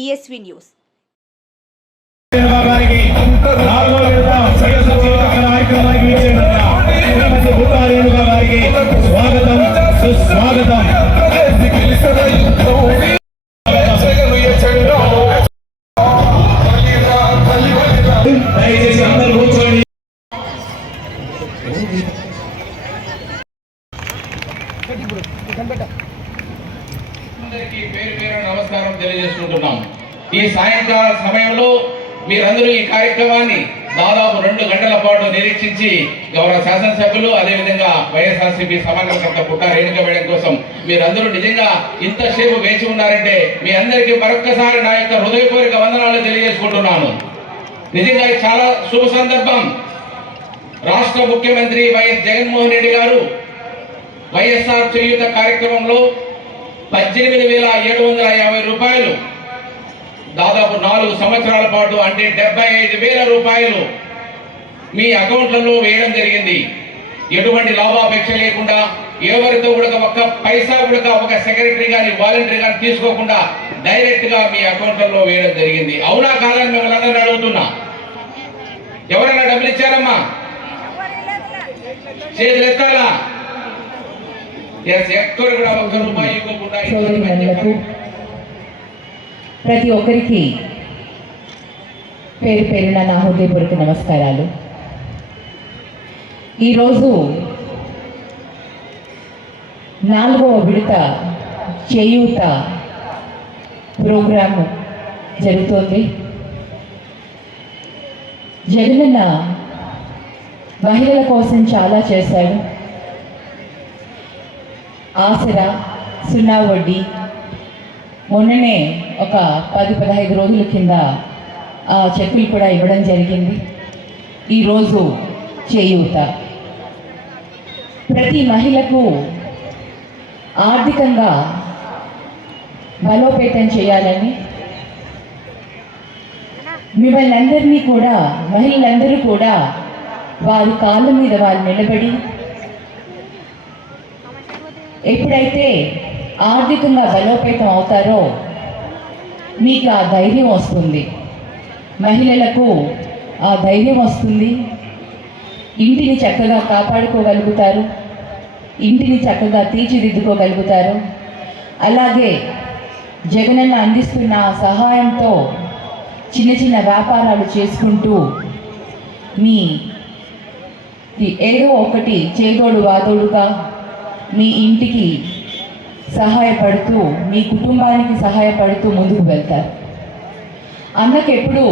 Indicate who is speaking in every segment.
Speaker 1: ESV news.
Speaker 2: అందరికీ పేరు పేరు నమస్కారం తెలియజేసుకుంటున్నాం ఈ సాయంకాల సమయంలో మీరందరూ ఈ కార్యక్రమాన్ని దాదాపు రెండు గంటల పాటు నిరీక్షించి గౌరవ శాసనసభ్యులు అదేవిధంగా వైఎస్ఆర్సీపీ సమన్వయకర్త పుట్ట రేణుక వేయడం కోసం మీరందరూ నిజంగా ఇంతసేపు వేచి ఉన్నారంటే మీ అందరికీ మరొక్కసారి నా యొక్క హృదయపూర్వక వందనాలు తెలియజేసుకుంటున్నాను. నిజంగా చాలా శుభ సందర్భం. రాష్ట్ర ముఖ్యమంత్రి వైఎస్ జగన్మోహన్ రెడ్డి గారు వైఎస్ఆర్ చేయూత కార్యక్రమంలో పద్దెనిమిది వేల ఏడు వందల యాభై రూపాయలు దాదాపు నాలుగు సంవత్సరాల పాటు అంటే డెబ్బై ఐదు వేల రూపాయలు మీ అకౌంట్లలో వేయడం జరిగింది. ఎటువంటి లాభాపేక్ష లేకుండా ఎవరితో కూడా ఒక్క పైసా కూడా ఒక సెక్రటరీ కానీ వాలంటరీ కానీ తీసుకోకుండా డైరెక్ట్గా మీ అకౌంట్లలో వేయడం జరిగింది. అవునా కాదని మిమ్మల్ని అందరినీ అడుగుతున్నా. ఎవరైనా డబ్బులు ఇచ్చారమ్మా? చేతులు ఎత్తాలా? ఎక్కడ కూడా ఒక్క రూపాయి ఇవ్వకుండా
Speaker 3: ప్రతి ఒక్కరికి పేరు పేరున నా హృదయపూర్వక నమస్కారాలు. ఈరోజు నాలుగవ విడత చేయూత ప్రోగ్రాము జరుగుతోంది. జగనన్న మహిళల కోసం చాలా చేశాడు ఆసరా సున్నా వడ్డీ మొన్ననే ఒక పది పదహైదు రోజుల కింద ఆ చెక్కులు కూడా ఇవ్వడం జరిగింది. ఈరోజు చేయూత. ప్రతి మహిళకు ఆర్థికంగా బలోపేతం చేయాలని మిమ్మల్ని అందరినీ కూడా మహిళలందరూ కూడా వారి కాళ్ళ మీద వారు నిలబడి ఎప్పుడైతే ఆర్థికంగా బలోపేతం అవుతారో మీకు ఆ ధైర్యం వస్తుంది. మహిళలకు ఆ ధైర్యం వస్తుంది. ఇంటిని చక్కగా కాపాడుకోగలుగుతారు. ఇంటిని చక్కగా తీర్చిదిద్దుకోగలుగుతారు. అలాగే జగనన్న అందిస్తున్న సహాయంతో చిన్న చిన్న వ్యాపారాలు చేసుకుంటూ మీ ఏదో ఒకటి చేదోడు వాదోడుగా మీ ఇంటికి సహాయపడుతూ మీ కుటుంబానికి సహాయపడుతూ ముందుకు వెళ్తారు. అన్నకు ఎప్పుడు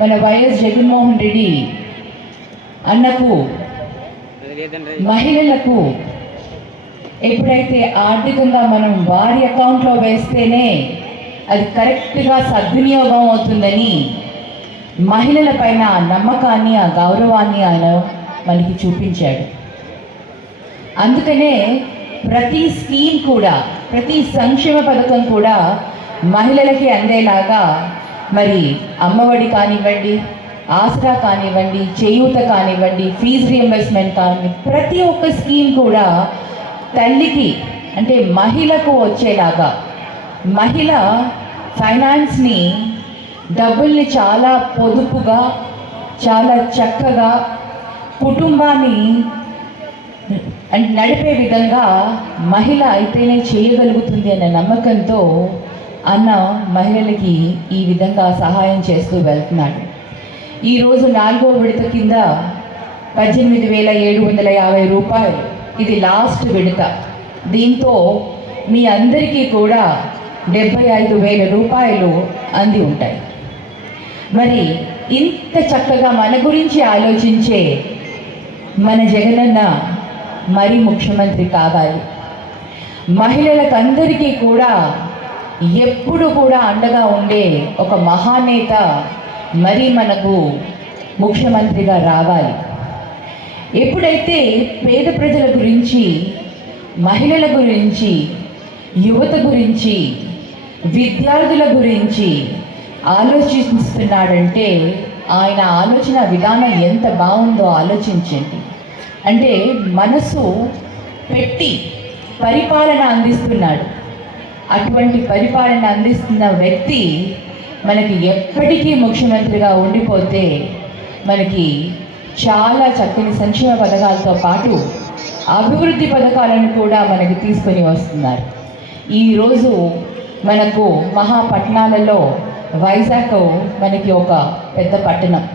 Speaker 3: మన వైఎస్ జగన్మోహన్ రెడ్డి అన్నకు మహిళలకు ఎప్పుడైతే ఆర్థికంగా మనం వారి అకౌంట్లో వేస్తేనే అది కరెక్ట్గా సద్వినియోగం అవుతుందని మహిళల పైన ఆ నమ్మకాన్ని ఆ గౌరవాన్ని ఆయన మనకి చూపించాడు. అందుకనే ప్రతి స్కీమ్ కూడా ప్రతి సంక్షేమ పథకం కూడా మహిళలకి అందేలాగా మరి అమ్మఒడి కానివ్వండి ఆసరా కానివ్వండి చేయూత కానివ్వండి ఫీజు రియంబర్స్మెంట్ కానివ్వండి ప్రతి ఒక్క స్కీమ్ కూడా తల్లికి అంటే మహిళకు వచ్చేలాగా మహిళ ఫైనాన్స్ని డబ్బుల్ని చాలా పొదుపుగా చాలా చక్కగా కుటుంబాన్ని అండ్ నడిపే విధంగా మహిళ అయితేనే చేయగలుగుతుంది అనే నమ్మకంతో అన్న మహిళలకి ఈ విధంగా సహాయం చేస్తూ వెళ్తున్నాడు. ఈరోజు నాలుగో విడత కింద పద్దెనిమిది వేల ఏడు వందల యాభై రూపాయలు. ఇది లాస్ట్ విడత. దీంతో మీ అందరికీ కూడా డెబ్బై ఐదు వేల రూపాయలు అంది ఉంటాయి. మరి ఇంత చక్కగా మన గురించి ఆలోచించే మన జగనన్న మరి ముఖ్యమంత్రి కావాలి. మహిళలకు అందరికీ కూడా ఎప్పుడు కూడా అండగా ఉండే ఒక మహానేత మరి మనకు ముఖ్యమంత్రిగా రావాలి. ఎప్పుడైతే పేద ప్రజల గురించి మహిళల గురించి యువత గురించి విద్యార్థుల గురించి ఆలోచిస్తున్నాడంటే ఆయన ఆలోచన విధానం ఎంత బాగుందో ఆలోచించండి. అంటే మనసు పెట్టి పరిపాలన అందిస్తున్నాడు. అటువంటి పరిపాలన అందిస్తున్న వ్యక్తి మనకి ఎప్పటికీ ముఖ్యమంత్రిగా ఉండిపోతే మనకి చాలా చక్కని సంక్షేమ పథకాలతో పాటు అభివృద్ధి పథకాలను కూడా మనకి తీసుకొని వస్తున్నారు. ఈరోజు మనకు మహాపట్నాలలో వైజాగ్ మనకి ఒక పెద్ద పట్టణం.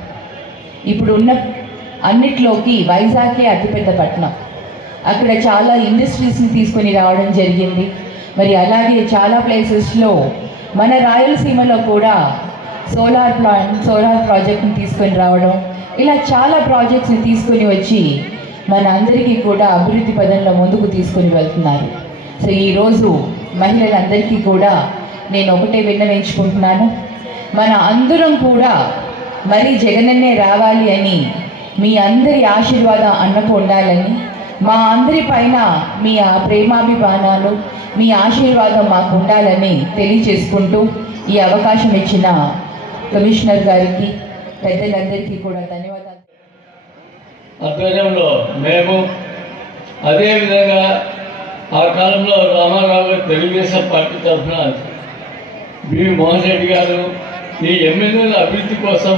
Speaker 3: ఇప్పుడు ఉన్న అన్నిట్లోకి వైజాగే అతిపెద్ద పట్టణం. అక్కడ చాలా ఇండస్ట్రీస్ని తీసుకొని రావడం జరిగింది. మరి అలాగే చాలా ప్లేసెస్లో మన రాయలసీమలో కూడా సోలార్ ప్లాంట్ సోలార్ ప్రాజెక్ట్ని తీసుకొని రావడం ఇలా చాలా ప్రాజెక్ట్స్ని తీసుకొని వచ్చి మన అందరికీ కూడా అభివృద్ధి పదంలో ముందుకు తీసుకొని వెళ్తున్నారు. సో ఈరోజు మహిళలందరికీ కూడా నేను ఒకటే విన్నవించుకుంటున్నాను. మన అందరం కూడా మరి జగనన్నే రావాలి అని మీ అందరి ఆశీర్వాదం అన్నకు ఉండాలని మా అందరి పైన మీ ఆ ప్రేమాభిమానాలు మీ ఆశీర్వాదం మాకు ఉండాలని తెలియజేసుకుంటూ ఈ అవకాశం ఇచ్చిన కమిషనర్ గారికి పెద్దలందరికీ కూడా ధన్యవాదాలు.
Speaker 1: అధ్వర్యంలో మేము అదేవిధంగా ఆ కాలంలో రామారావు గారు తెలుగుదేశం పార్టీ తరఫున బి మోహన్ రెడ్డి గారు ఈ ఎమ్మెల్యేల అభివృద్ధి కోసం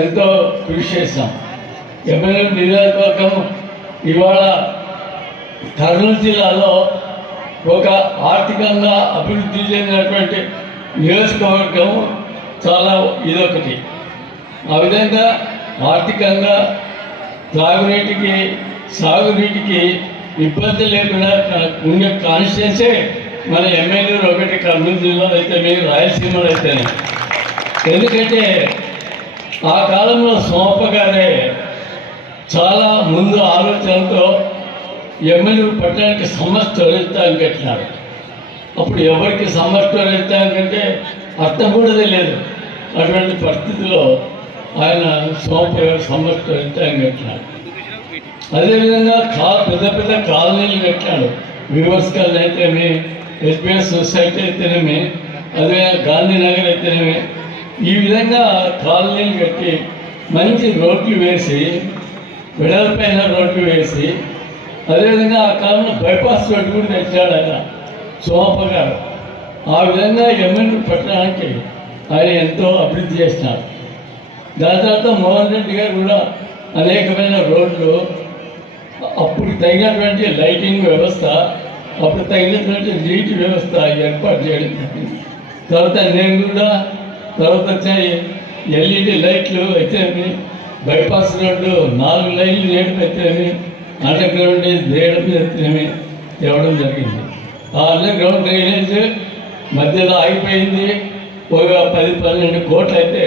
Speaker 1: ఎంతో కృషి చేశాం. ఎమ్మెల్యే నియోజకవర్గం ఇవాళ కర్నూలు జిల్లాలో ఒక ఆర్థికంగా అభివృద్ధి చెందినటువంటి నియోజకవర్గం చాలా ఇదొకటి. ఆ విధంగా ఆర్థికంగా త్రాగునీటికి సాగునీటికి ఇబ్బంది లేకుండా ఉండే కాన్స్టిట్యున్సే మన ఎమ్మెల్యేలు ఒకటి కర్నూలు జిల్లాలో అయితే మీరు రాయలసీమలో అయితేనే. ఎందుకంటే ఆ కాలంలో సోమప్ప గారే చాలా ముందు ఆలోచనతో ఎమ్మెల్యే పట్టడానికి సమస్య తొలగిస్తానికి కట్టినారు అప్పుడు ఎవరికి సమస్య తొలగిస్తానికంటే అర్థం కూడా తెలియదు. అటువంటి పరిస్థితిలో ఆయన సోమప్ప గారు సమస్య తొలగిస్తానికి కట్టినారు అదేవిధంగా కా పెద్ద పెద్ద కాలనీలు కట్టాడు వివర్స్ కాలనీ ఎస్బీఎస్ సొసైటీ అయితేనేమి అదే గాంధీనగర్ అయితేనేమి ఈ విధంగా కాలనీలు కట్టి మంచి రోడ్లు వేసి వెడల్పైన రోడ్డు వేసి అదేవిధంగా ఆ కాలంలో బైపాస్ రోడ్డు కూడా తెచ్చాడు ఆయన సోమప్ప గారు. ఆ విధంగా ఎమ్మెల్యే పట్టడానికి ఆయన ఎంతో అభివృద్ధి చేసినారు. దాని తర్వాత మోహన్ రెడ్డి గారు కూడా అనేకమైన రోడ్లు అప్పుడు తగినటువంటి లైటింగ్ వ్యవస్థ అప్పుడు తగినటువంటి నీటి వ్యవస్థ ఏర్పాటు చేయడం తర్వాత నేను కూడా తర్వాత వచ్చాయి ఎల్ఈడి లైట్లు అయితే బైపాస్ రోడ్డు నాలుగు లైన్లు వేయడం ఎత్తేమి అండర్ గ్రౌండ్ వేయడం ఎత్తేమి తేవడం జరిగింది. ఆ అండర్ గ్రౌండ్ డ్రైనేజ్ మధ్యలో ఆగిపోయింది. ఒక పది పన్నెండు కోట్లు అయితే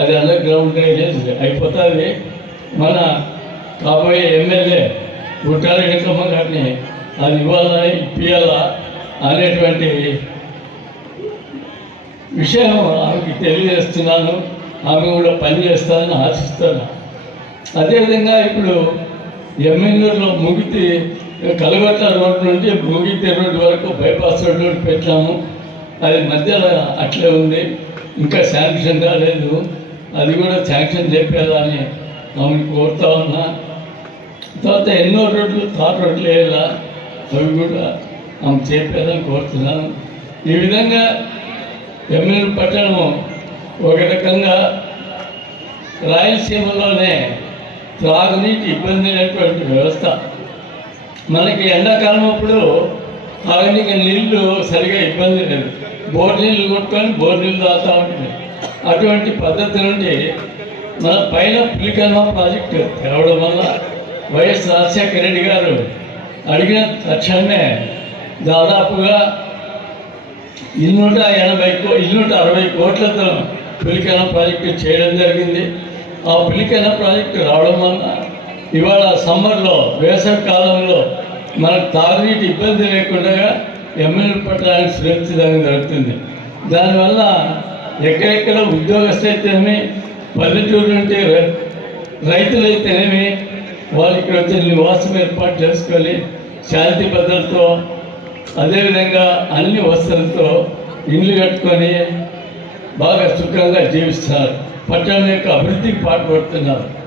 Speaker 1: అది అండర్ గ్రౌండ్ డ్రైనేజ్ అయిపోతుంది. మన కాబోయే ఎమ్మెల్యే గుట్టాల వెంకమ్మ గారిని అది ఇవ్వాలా ఇప్పియాలా అనేటువంటి విషయం ఆమెకి తెలియజేస్తున్నాను. ఆమె కూడా పనిచేస్తానని ఆశిస్తాను. అదేవిధంగా ఇప్పుడు ఎమ్మెల్యేలో ముగితి కలగొట్ట రోడ్డు నుండి ముగితి రోడ్డు వరకు బైపాస్ రోడ్డు పెట్టాము. అది మధ్యలో అట్లే ఉంది. ఇంకా శాంక్షన్ కాలేదు. అది కూడా శాంక్షన్ చెప్పేదాన్ని ఆమెను కోరుతా ఉన్నా. తర్వాత ఎన్నో రోడ్లు తార్ రోడ్లు వేయాలా? అవి కూడా ఆమె చెప్పేదని కోరుతున్నాను. ఈ విధంగా ఎమ్మెల్యే పట్టణము ఒక రకంగా రాయలసీమలోనే త్రాగునీటి ఇబ్బంది అయినటువంటి వ్యవస్థ. మనకి ఎండాకాలం అప్పుడు తాగనీకి నీళ్ళు సరిగా ఇబ్బంది లేదు. బోర్ నీళ్ళు కొట్టుకొని బోర్ నీళ్ళు తాగుతూ ఉంటుంది అటువంటి పద్ధతి నుండి మన పైన పులికల్మ ప్రాజెక్ట్ తేవడం వల్ల వైఎస్ రాజశేఖర రెడ్డి గారు అడిగిన తక్షణమే దాదాపుగా ఇన్నూట ఎనభై కో ఇన్నూట అరవై కోట్లతో పులికన ప్రాజెక్టు చేయడం జరిగింది. ఆ పులికన ప్రాజెక్టు రావడం వల్ల ఇవాళ సమ్మర్లో వేసవి కాలంలో మనకు తాగునీటి ఇబ్బంది లేకుండా ఎమ్మెల్యే పట్టడానికి సురక్షితంగా జరుగుతుంది దానివల్ల ఎక్కడెక్కడ ఉద్యోగస్తులైతేనేమి పల్లెటూరు నుండి రైతులైతేనేమి వాళ్ళు ఇక్కడ వచ్చి నివాసం ఏర్పాటు చేసుకొని శాంతి భద్రతతో అదేవిధంగా అన్ని వసతులతో ఇల్లు కట్టుకొని బాగా సుఖంగా జీవిస్తున్నారు పట్టణం యొక్క అభివృద్ధికి పాటుపడుతున్నారు